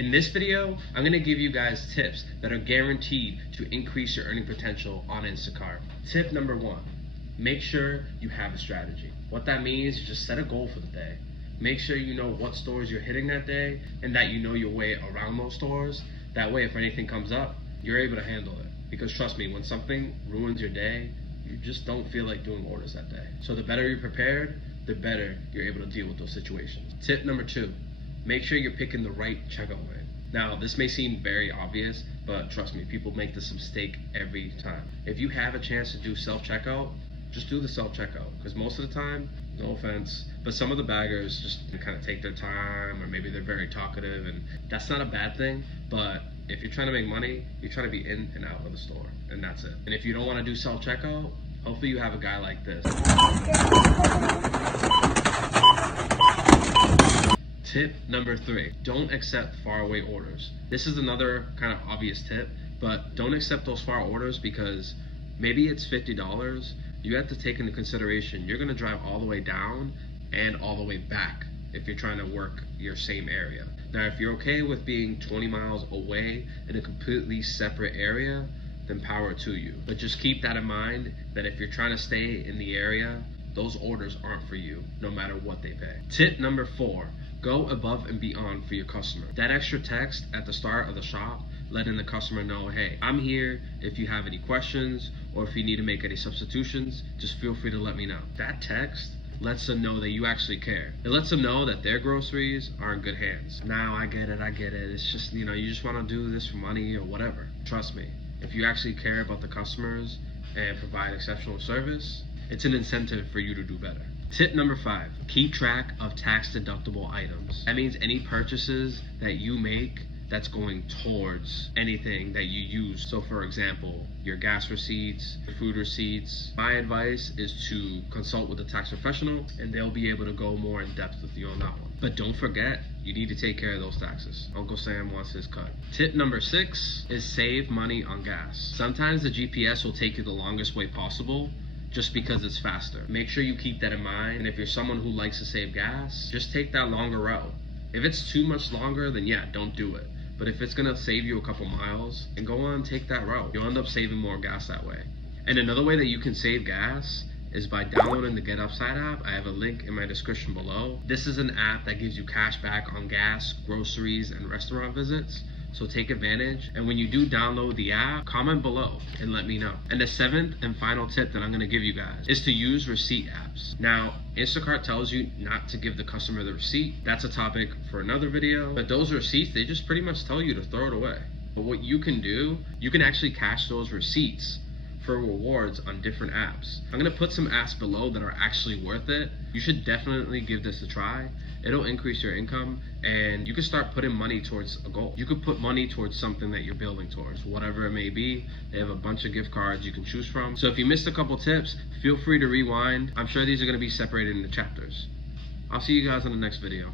In this video, I'm going to give you guys tips that are guaranteed to increase your earning potential on Instacart. Tip number 1, make sure you have a strategy. What that means is just set a goal for the day. Make sure you know what stores you're hitting that day and that you know your way around those stores. That way, if anything comes up, you're able to handle it. Because trust me, when something ruins your day, you just don't feel like doing orders that day. So the better you're prepared, the better you're able to deal with those situations. Tip number 2, make sure you're picking the right checkout lane. Now, this may seem very obvious, but trust me, people make this mistake every time. If you have a chance to do self-checkout, just do the self-checkout, because most of the time, no offense, but some of the baggers just kind of take their time, or maybe they're very talkative, and that's not a bad thing, but if you're trying to make money, you're trying to be in and out of the store, and that's it. And if you don't want to do self-checkout, hopefully you have a guy like this. Tip number 3, don't accept faraway orders. This is another kind of obvious tip, but don't accept those far orders because maybe it's $50. You have to take into consideration you're going to drive all the way down and all the way back if you're trying to work your same area. Now, if you're okay with being 20 miles away in a completely separate area, then power to you. But just keep that in mind that if you're trying to stay in the area, those orders aren't for you, no matter what they pay. Tip number 4, go above and beyond for your customer. That extra text at the start of the shop, letting the customer know, hey, I'm here if you have any questions or if you need to make any substitutions, just feel free to let me know. That text lets them know that you actually care. It lets them know that their groceries are in good hands. Now, I get it. It's just, you just want to do this for money or whatever. Trust me, if you actually care about the customers and provide exceptional service, it's an incentive for you to do better. Tip number 5, keep track of tax deductible items. That means any purchases that you make that's going towards anything that you use. So for example, your gas receipts, your food receipts. My advice is to consult with a tax professional and they'll be able to go more in depth with you on that one. But don't forget, you need to take care of those taxes. Uncle Sam wants his cut. Tip number 6 is save money on gas. Sometimes the GPS will take you the longest way possible just because it's faster. Make sure you keep that in mind. And if you're someone who likes to save gas, just take that longer route. If it's too much longer, then yeah, don't do it. But if it's gonna save you a couple miles, then go on, take that route. You'll end up saving more gas that way. And another way that you can save gas is by downloading the Get Upside app. I have a link in my description below. This is an app that gives you cash back on gas, groceries, and restaurant visits. So take advantage, and when you do download the app, comment below and let me know. And the 7th and final tip that I'm gonna give you guys is to use receipt apps. Now, Instacart tells you not to give the customer the receipt. That's a topic for another video, but those receipts, they just pretty much tell you to throw it away. But what you can do, you can actually cash those receipts for rewards on different apps. I'm gonna put some apps below that are actually worth it. You should definitely give this a try. It'll increase your income and you can start putting money towards a goal. You could put money towards something that you're building towards, whatever it may be. They have a bunch of gift cards you can choose from. So if you missed a couple tips, feel free to rewind. I'm sure these are gonna be separated into chapters. I'll see you guys in the next video.